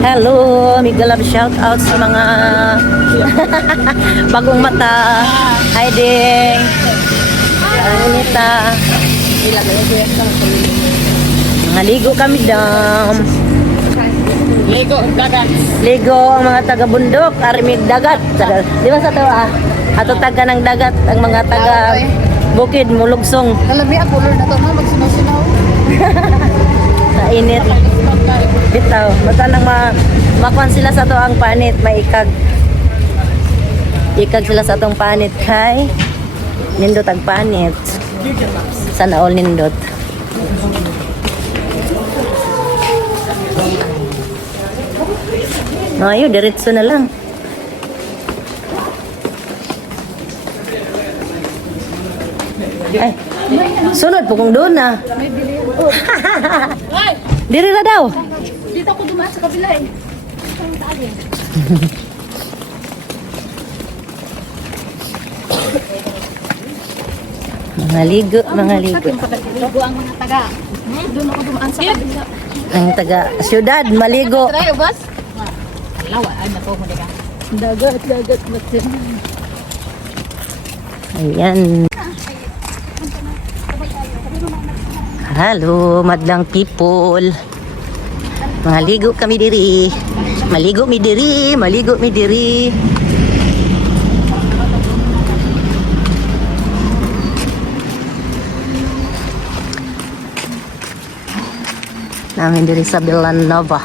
Hello, mega love shout out sa mga bagong mata. Hi ding. Anita. Naligo kami dam. Ligo ang dagat. Ligo ang mga taga-bundok, arimig dagat. Di ba sa tawa? Ato taga ng dagat, ang mga taga bukid, mulugsong. Kalami ang color na to, ma. Magsinaw-sinaw. Sa init. Bitaw. Basta nang makuan sila sa to ang panit, maikag. Ikag sila sa tong panit kay nindot ang panit. Sana all nindot. Ayo, diretso na lang. Ay, sunod po kung doon na. Ay! Diri na daw. Dito ako dumaan sa kabila eh. Mga ligo, mga ligo. Ligo ang mga taga. Doon ako dumaan sa kabila. Ang taga syudad, maligo. Try, boss? Lawa, ay nato mo ka. Dagat, dagat, dagat. Ayan. Hello, madlang people. Maligo kami diri. Maligo mi diri, maligo mi diri. Namin diri sa Villanova.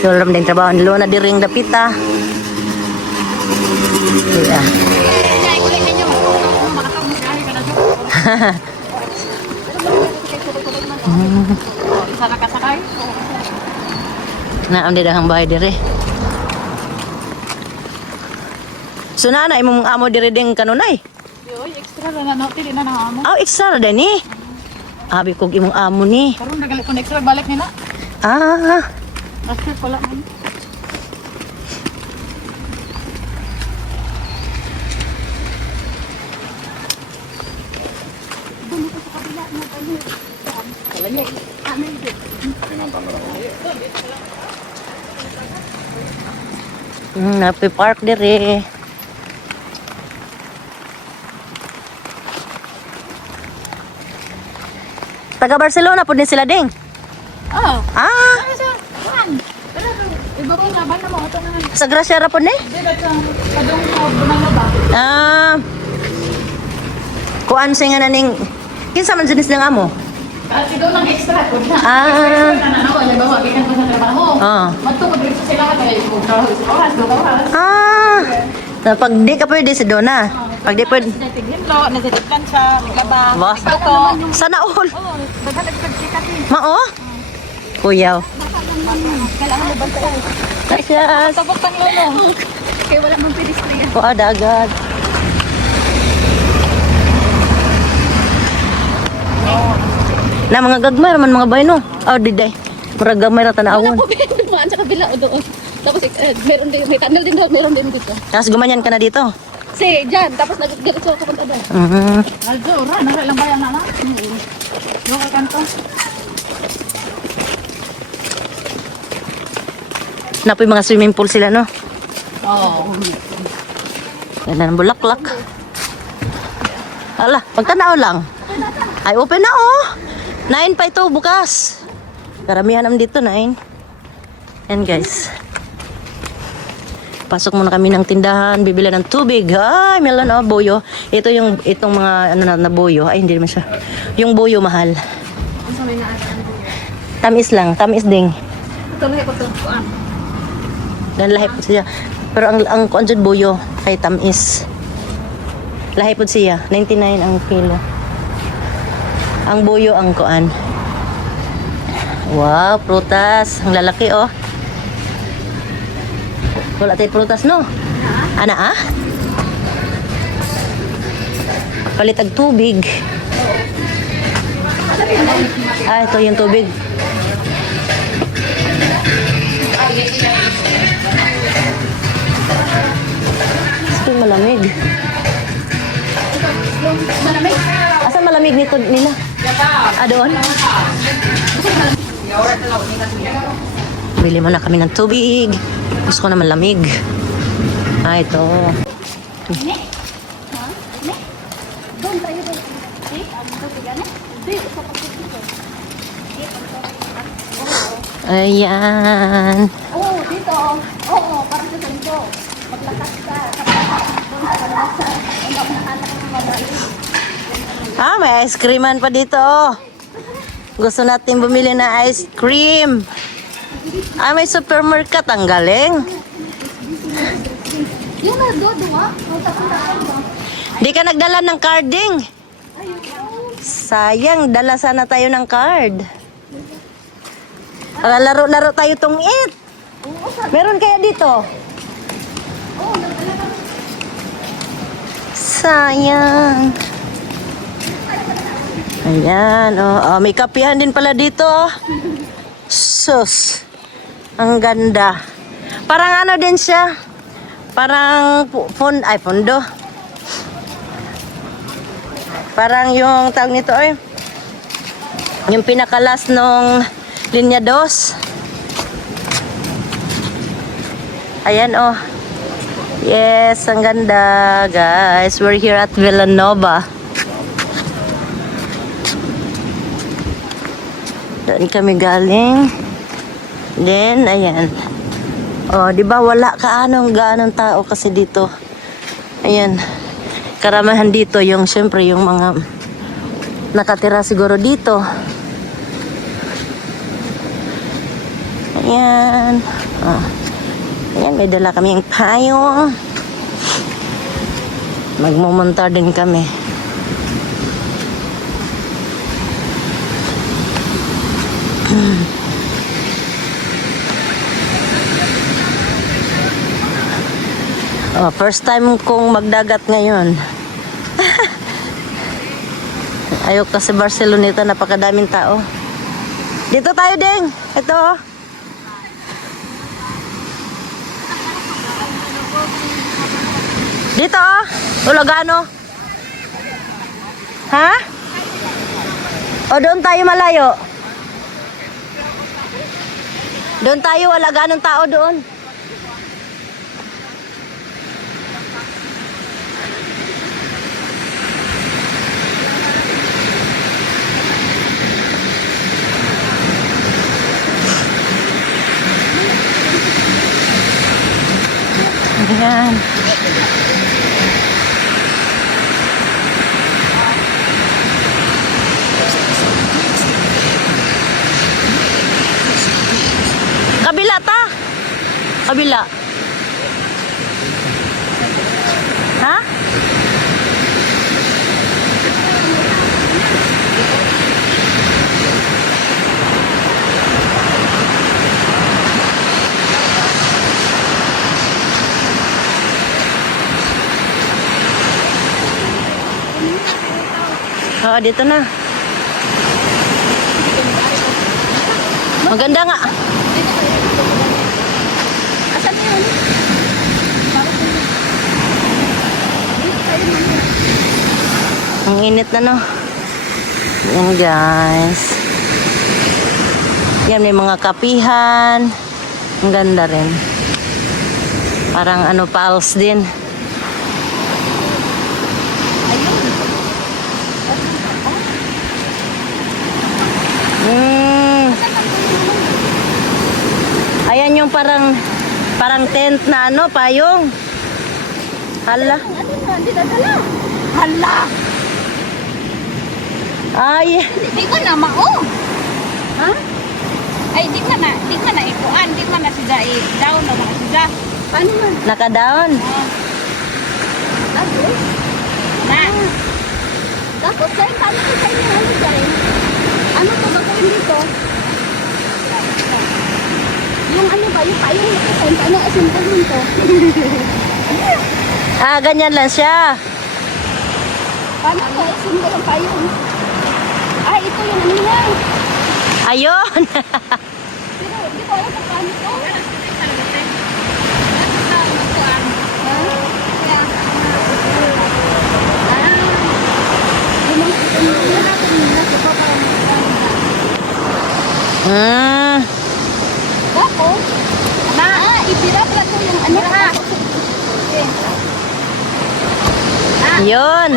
Dalam din trabaho nilo na diring dapita. Yeah. Sana kasakay. Naam di dahang bahay dire. So na imong amo dire ding kanunay. Yoy, extra na natin din na nangamo. Aw extra da ni. Abi kog imong amo ni. Karon nagalit ko extra balik nila. Ah, After pala man. napi park dire. Taga Barcelona pud ni sila ding. Oh. Ah, Iba ko laban na mo ito na. sa Gracia ra pud ni. Hindi ka kadong bunang ba? Ah. Kuan sing nga ning kinsa man jenis ng amo? Kasi doon ang extra ko na. Ah. Extra na ako, alam ba, bigan ko sa trabaho. Ah. Magtungod rin sa sila kaya yung trabaho sa oras, do oras. Ah. Na pag di ka pwede si Dona. Pag di pwede. Natiglim lo, nasitiplan siya, magaba. Ba? Ito. Sana all. Oo, dagat nagpagsikat eh. Mao? Kuyaw. Kailangan mo bantayan. Gracias. Tabok pang lolo. Kaya wala mong pedestrian. Kuha dagat. Na mga gagmay man mga bay no. Oh, diday. Mura gamay ra tanawon. Dumaan sa kabila o doon. Tapos meron din, may tunnel din daw, meron din dito. Tapos gumanyan ka na dito. Si, dyan. Tapos nagagalit siya kapunta doon. Aldo, nara lang bayan na na. Yung kanto. Napoy mga swimming pool sila no. Oo. Yan na ng bulaklak. Ala, pagtanaw lang. Ay, open na oh. 9 pa ito bukas. Karamihan naman dito, 9. Yan guys. Pasok muna kami ng tindahan, bibili ng tubig. Ay, meron oh, boyo. Ito yung itong mga ano na boyo. Ay, hindi naman siya. Yung boyo mahal. Tamis lang, tamis ding. Ito na ko ito. Dan lahi po siya. Pero ang kuan jud boyo kay tamis. Lahi po siya, 99 ang kilo. Ang boyo ang kuan. Wow, prutas. Ang lalaki oh. Wala tayo prutas no? Ana ah? Palit ag tubig. Ah, ito yung tubig. Ito malamig. Malamig. Asan malamig nito nila? Ah, doon? Bili muna kami ng tubig. Gusto ko naman lamig. Ah, ito. Doon tayo doon. Ang tubig ano? Hindi, sa pagkakito. Ayan. Oo, dito. Oo, parang sa ganito. Maglakas ka. Doon sa kalasa. Hindi ako nakalak ng mabalit. Ah, may ice creaman pa dito. Gusto natin bumili na ice cream. Ah, may supermarket. Ang galing. Yung nadodo ah. Tapos-tapos ba? Di ka nagdala ng carding. Sayang, dala sana tayo ng card. Para laro-laro tayo tong it. Meron kaya dito? Sayang. Ayan, oh, may kapihan din pala dito. Sus. Ang ganda. Parang ano din siya. Parang pondo. Parang yung tawag nito ay yung pinakalas nung linya 2. Ayan oh. Yes, ang ganda guys. We're here at Villanova. Doon kami galing. Then, ayan. Oh, di ba wala gaanong tao kasi dito. Ayan. Karamahan dito yung syempre yung mga nakatira siguro dito. Ayan. Oh. Ayan, may dala kami yung payo. Magmumunta din kami. Oh, first time kong magdagat ngayon. Ayok kasi Barceloneta, napakadaming tao. Dito tayo ding. Ito oh. Dito oh. Ulagano. Ha? O doon tayo malayo. Doon tayo, wala ganong tao doon. Ayan. Kabila ta. Kabila. Ha? Oo, dito na. Maganda nga. Asan yun? Ang init na no. Yan guys. Yan, may mga kapihan. Ang ganda rin. Parang ano, pals din. Ayan yung parang tent na ano, payong. Hala. Ano na? Hindi dadala. Hala! Ay. Di ka na mao. Ha? Ay, di ka na ikuan. Di ka na siya i-down na mga siya. Paano man? Naka-down. Tapos? Na. Tapos, sa'yo, paano ko sa inyo? Ano sa'yo? Ano to ba kung dito? Yung ano ba? Yung payong nakasend. Ano asintan mo to? Ah, ganyan lang siya. Paano ko asintan ang payong? Ay, ito yung ano niya. Ayun. Pero, di ko alam kung paano to. Tapos, itira pala to yung ano ha. Okay. Yun.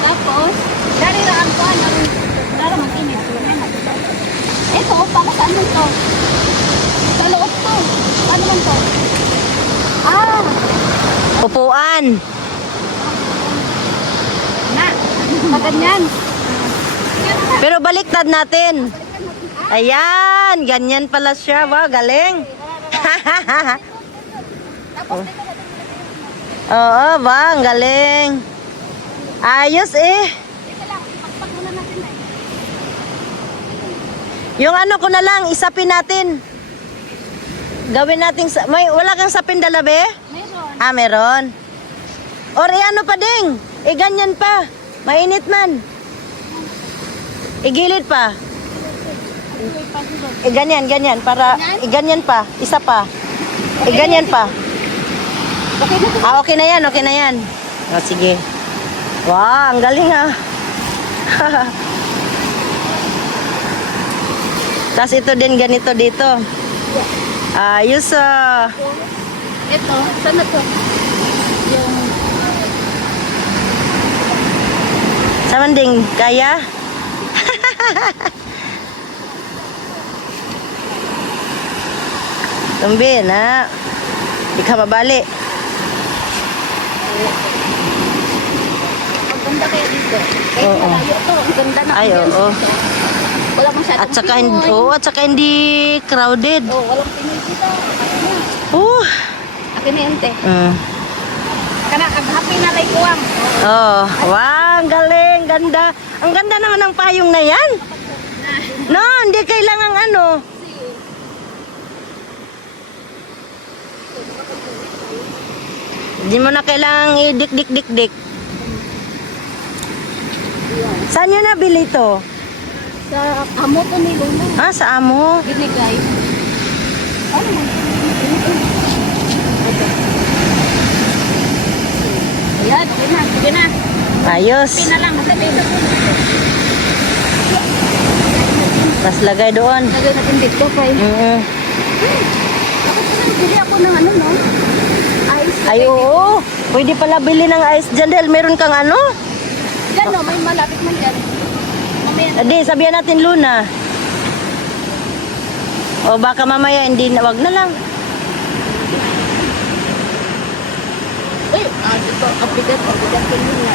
Tapos, dari na ang kuhan ang dara mag-init. Ito, para saan man to? Sa loob to. Ano man to? Upuan. Na, maganyan. Pero baliktad natin. Ayan, ganyan pala siya. Wow, galing. Tapos, Oo, ba, ang galing. Ayos eh. ito lang, ipakpak muna natin na Yung ano ko na lang, isapin natin. Gawin natin, wala kang sapin dala, be? Meron. Ah, meron. Or ano pa ding? Ganyan pa. Mainit man. Igilid pa. Ganyan, ganyan. Para, ganyan pa. Isa pa. Ganyan pa. Okay na to. Okay na yan, okay na yan. O, sige. Wow, ang galing ah. Tapos ito din ganito dito. Ayos ah. Ito, saan na to? Yung, Sa manding, kaya? Tumbi na. Di ka mabali. ang ganda kaya dito. Kahit Oo. malayo to, ang ganda na Ay, ambience oo. dito. Wala masyadong At saka, Pinoy. at saka hindi crowded. Walang Pinoy dito. Akin na yun, te. Kana, happy na rin kuwang. Oh, wow, ang galing, ganda. Ang ganda naman ng payong na yan. No, hindi kailangang ano. Hindi mo na kailangang idik-dik-dik-dik. Saan nyo nabili to? Sa amo to ni Luna. Ah, sa amo. Binigay. Ano man? Ayan, okay na. Sige na. Ayos. Pina lang. Maganda ito. Tapos lagay doon. Lagay natin dito kay. Bili ako ng ano, no? Ice. Ay, oo. Pwede pala bili ng ice dyan dahil meron kang ano. Diyan, no? May malapit man dyan. Mamaya. Adi, sabihan natin Luna. O baka mamaya hindi na, wag na lang. Uy, ito. Ang bigat. Ang bigat ko yun nga.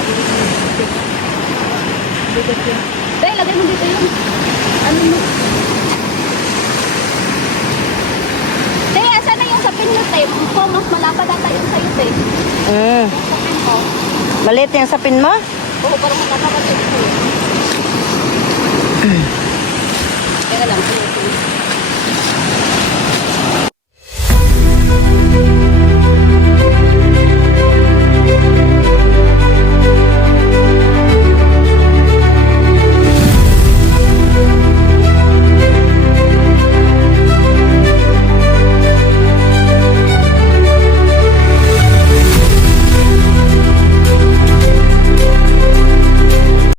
Bigat yun. Dahil, lagay mo dito yun. Ano mo? Dahil, asan na yung sapin nyo, te? Ito, mas malapad ata yung sa'yo, te. Yung sapin ko. Maliit yung sapin mo? Oo, parang malapad ito. Teka lang.